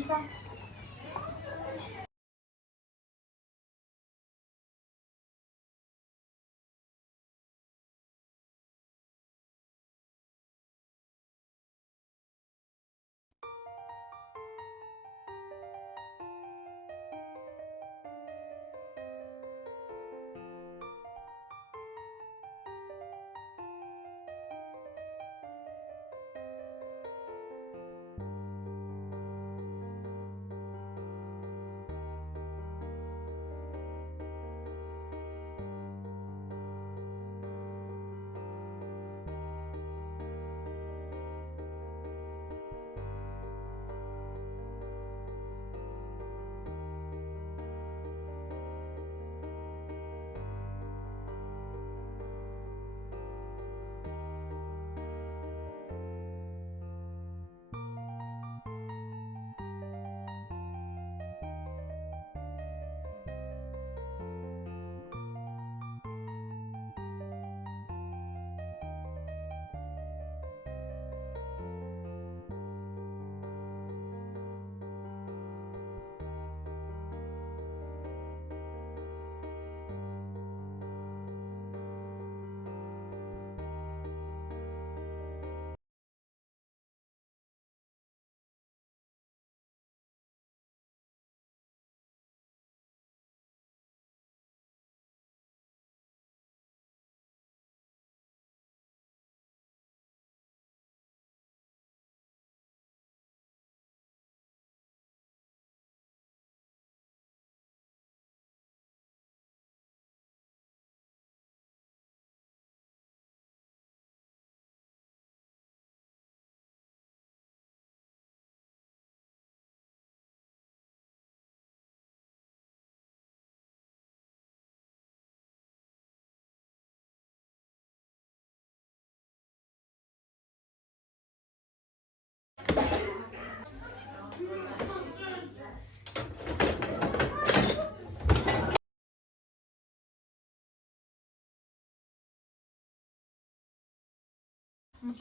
三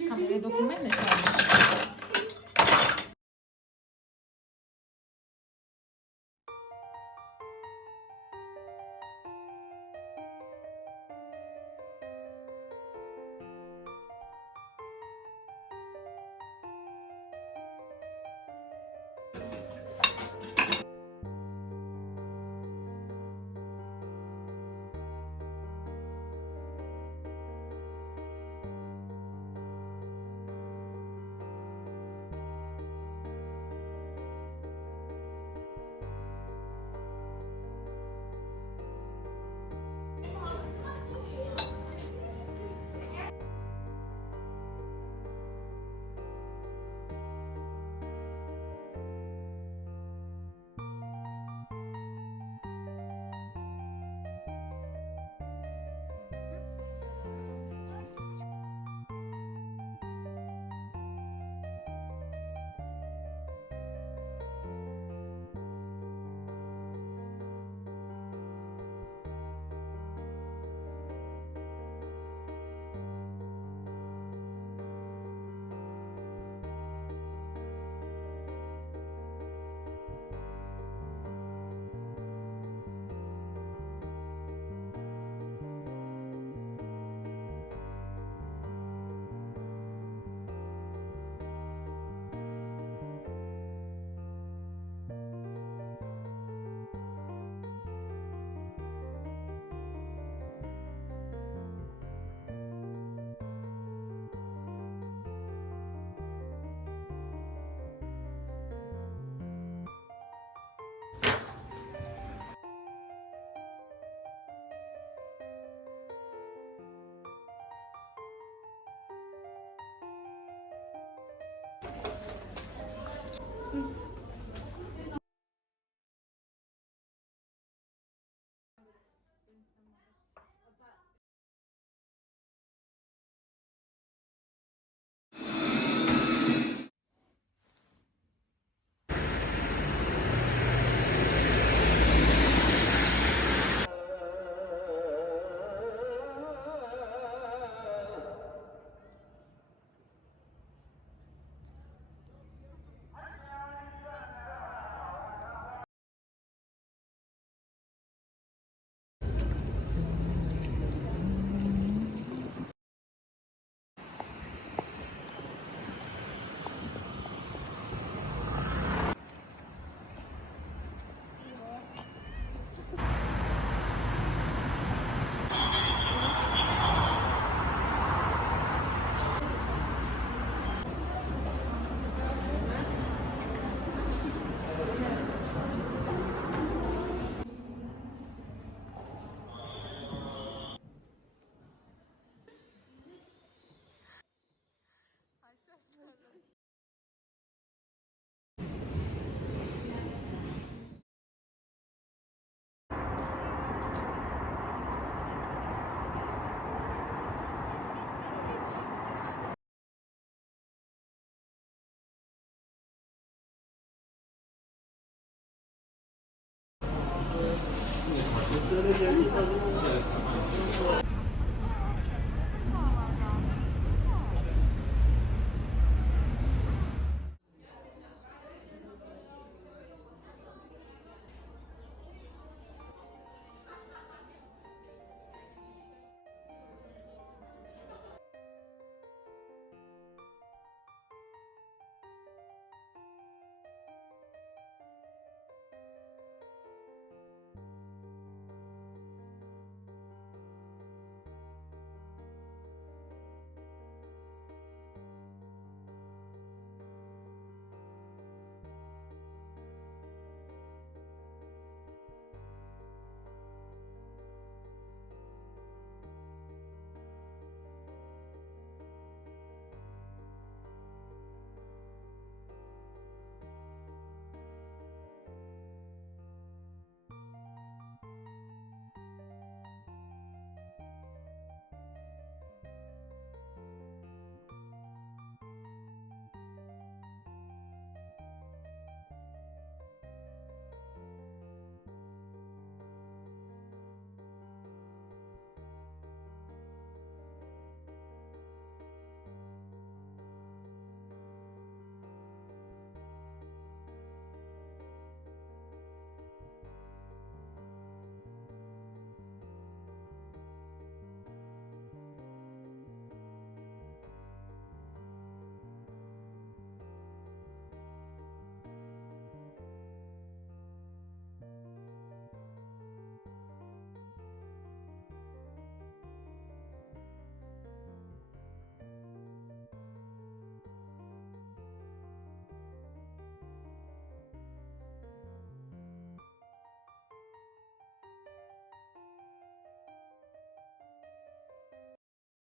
Kameraya dokunmayın da şu an. Mm. Böyle geldiği zaman